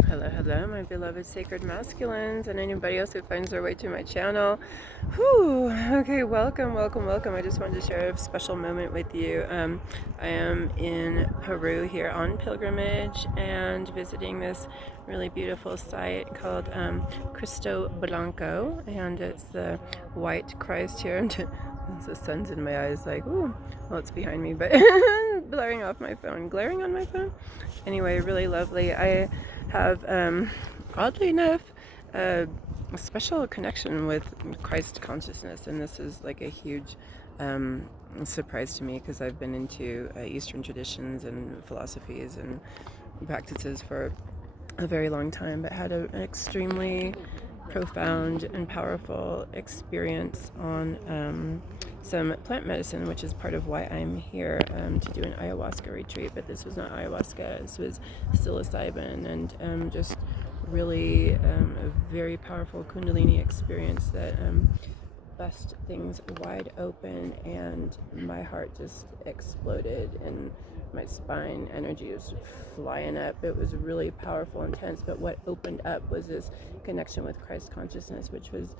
Hello, hello, my beloved sacred masculines, and anybody else who finds their way to my channel. Whew. Okay, welcome, welcome, welcome. I just wanted to share a special moment with you. I am in Peru here on pilgrimage and visiting this really beautiful site called Cristo Blanco, and it's the white Christ here. The sun's in my eyes, like, ooh, well, it's behind me, but blaring off my phone, glaring on my phone. Anyway, really lovely. I have, oddly enough, a special connection with Christ consciousness, and this is like a huge surprise to me because I've been into Eastern traditions and philosophies and practices for a very long time, but had an extremely profound and powerful experience on some plant medicine, which is part of why I'm here to do an ayahuasca retreat. But this was not ayahuasca, this was psilocybin, and just really a very powerful kundalini experience that bust things wide open, and my heart just exploded and my spine energy was flying up. It was really powerful, intense, but what opened up was this connection with Christ consciousness, which was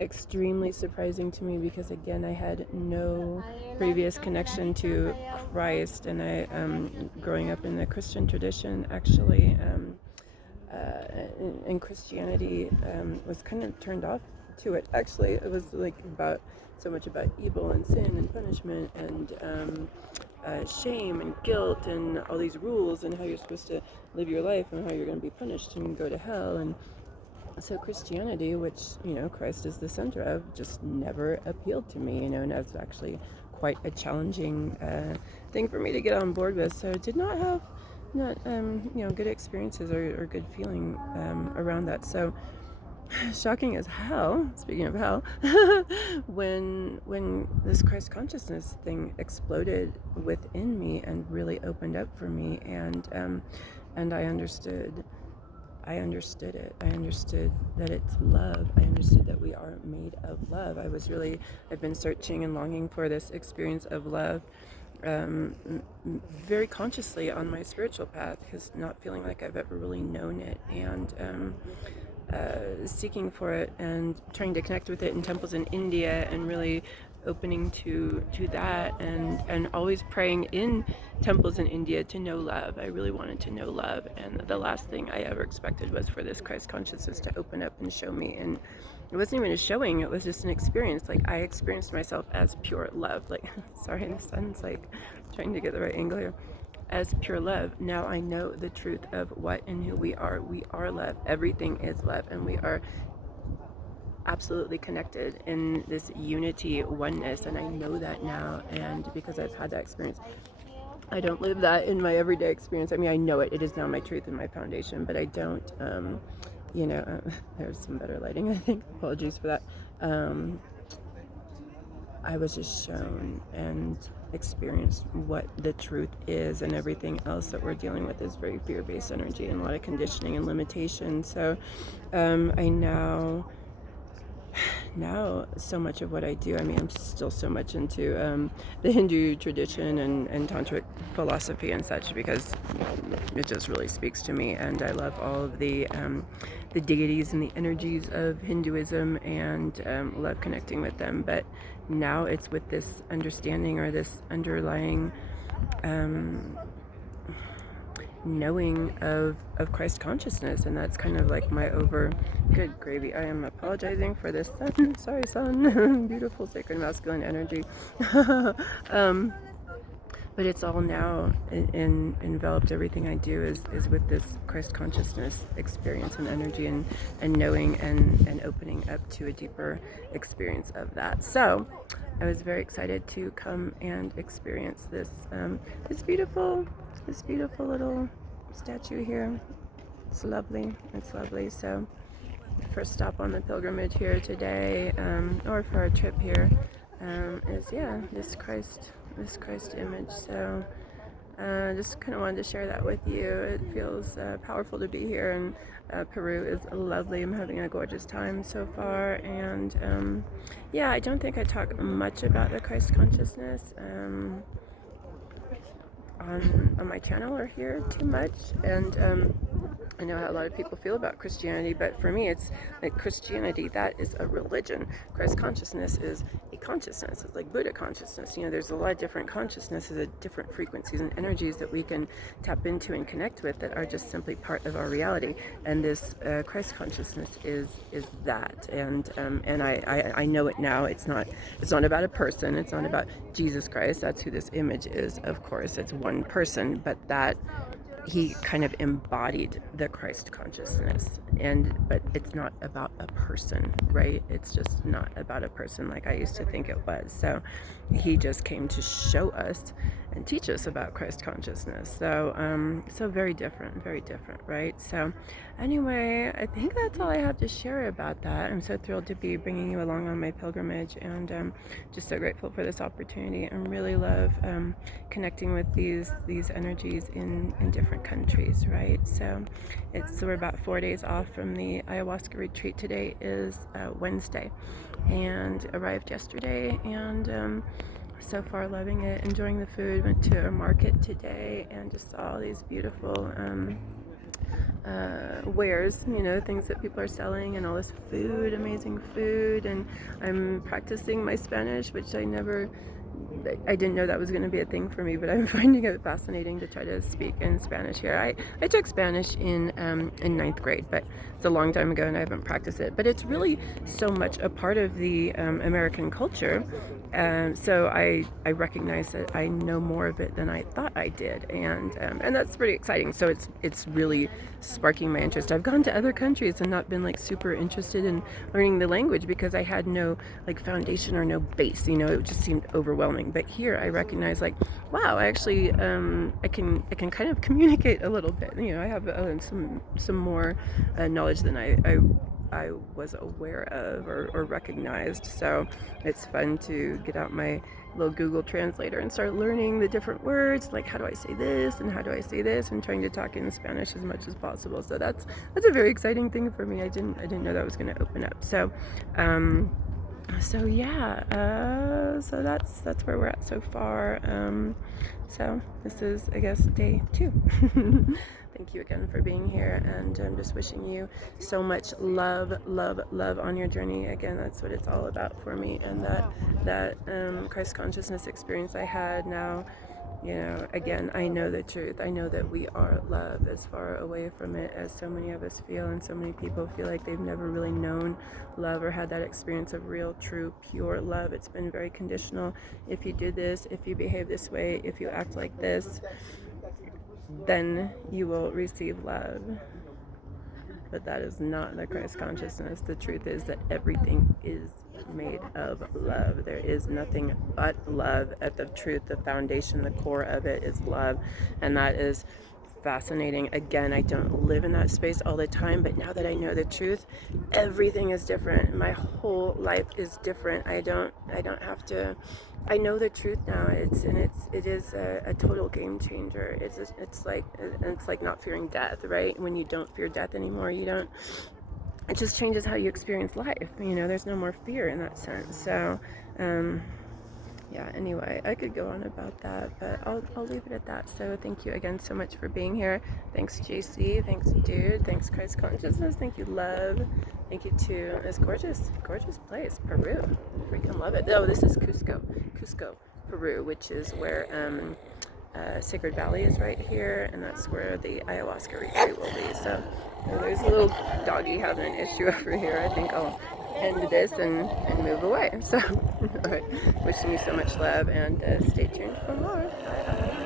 extremely surprising to me because, again, I had no previous connection to Christ, and I growing up in the Christian tradition, actually, in Christianity, was kind of turned off to it. Actually, it was like about so much about evil and sin and punishment and shame and guilt and all these rules and how you're supposed to live your life and how you're going to be punished and go to hell. And so Christianity, which, Christ is the center of, just never appealed to me, and that's actually quite a challenging thing for me to get on board with. So I did not have good experiences or good feeling around that. So shocking as hell, speaking of hell, when this Christ consciousness thing exploded within me and really opened up for me, and I understood it. I understood that it's love. I understood that we are made of love. I've been searching and longing for this experience of love very consciously on my spiritual path, because not feeling like I've ever really known it, and seeking for it and trying to connect with it in temples in India, and really opening to that, and always praying in temples in India to know love. I really wanted to know love, and the last thing I ever expected was for this Christ consciousness to open up and show me. And it wasn't even a showing, it was just an experience. Like, I experienced myself as pure love. Like, sorry, the sun's like trying to get the right angle here. As pure love. Now I know the truth of what and who we are. We are love. Everything is love, and we are absolutely connected in this unity, oneness, and I know that now. And because I've had that experience, I don't live that in my everyday experience. I mean, I know it. It is now my truth and my foundation, but I don't, there's some better lighting, I think. Apologies for that. I was just shown and experienced what the truth is, and everything else that we're dealing with is very fear-based energy and a lot of conditioning and limitation. So I now so much of what I do, I mean, I'm still so much into the Hindu tradition and tantric philosophy and such, because it just really speaks to me, and I love all of the deities and the energies of Hinduism, and love connecting with them. But now it's with this understanding, or this underlying knowing of Christ consciousness, and that's kind of like my good gravy. I am apologizing for this sun. Sorry, sun. Beautiful sacred masculine energy. But it's all now enveloped. Everything I do is with this Christ consciousness experience and energy, and knowing and opening up to a deeper experience of that. So I was very excited to come and experience this this beautiful little statue here. It's lovely. So first stop on the pilgrimage here today, or for our trip here, is this Christ image. So just kind of wanted to share that with you. It feels powerful to be here, and Peru is lovely. I'm having a gorgeous time so far, and I don't think I talk much about the Christ consciousness on my channel or here too much, and I know how a lot of people feel about Christianity, but for me, it's like Christianity, that is a religion. Christ consciousness is a consciousness. It's like Buddha consciousness. You know, there's a lot of different consciousnesses, different frequencies and energies that we can tap into and connect with that are just simply part of our reality. And this Christ consciousness is that. And I know it now. It's not about a person. It's not about Jesus Christ. That's who this image is. Of course, it's one person, but that he kind of embodied the Christ consciousness, but it's not about a person, right? It's just not about a person like I used to think it was. So he just came to show us and teach us about Christ consciousness. So very different, right? So anyway, I think that's all I have to share about that. I'm so thrilled to be bringing you along on my pilgrimage, and just so grateful for this opportunity, and really love connecting with these energies in different countries, right? So we're about 4 days off from the ayahuasca retreat. Today is Wednesday, and arrived yesterday, and so far loving it, enjoying the food. Went to a market today and just saw all these beautiful wares, you know, things that people are selling, and all this food, amazing food. And I'm practicing my Spanish, which I didn't know that was going to be a thing for me, but I'm finding it fascinating to try to speak in Spanish here. I took Spanish in ninth grade, but it's a long time ago and I haven't practiced it. But it's really so much a part of the American culture. So I recognize that I know more of it than I thought I did, and that's pretty exciting. So it's really sparking my interest. I've gone to other countries and not been like super interested in learning the language because I had no like foundation or no base. You know, it just seemed overwhelming. But here I recognize like, wow, I actually I can kind of communicate a little bit. You know, I have some more knowledge than I was aware of or recognized. So it's fun to get out my little Google Translator and start learning the different words, like how do I say this and how do I say this, and trying to talk in Spanish as much as possible. So that's a very exciting thing for me. I didn't know that was going to open up. So yeah, so that's where we're at so far. So this is, I guess, day 2. Thank you again for being here, and I'm just wishing you so much love on your journey. Again, that's what it's all about for me, and that Christ consciousness experience I had now. You know, again, I know the truth. I know that we are love, as far away from it as so many of us feel, and so many people feel like they've never really known love or had that experience of real, true, pure love. It's been very conditional. If you do this, if you behave this way, if you act like this, then you will receive love. But that is not the Christ consciousness. The truth is that everything is made of love. There is nothing but love. At the truth, the foundation, the core of it is love. And that is fascinating. Again, I don't live in that space all the time, but now that I know the truth, everything is different. My whole life is different. I don't have to. I know the truth now. It is a total game changer. It's like not fearing death, right? When you don't fear death anymore, it just changes how you experience life. You know, there's no more fear in that sense. So yeah, anyway, I could go on about that, but I'll leave it at that. So thank you again so much for being here. Thanks, JC. Thanks, dude. Thanks, Christ Consciousness. Thank you, love. Thank you to this gorgeous place, Peru. Freaking love it. Oh, this is Cusco, Peru, which is where Sacred Valley is right here, and that's where the ayahuasca retreat will be. So there's a little doggy having an issue over here. I think I'll end this and move away. So, all right, wishing you so much love, and stay tuned for more. Bye.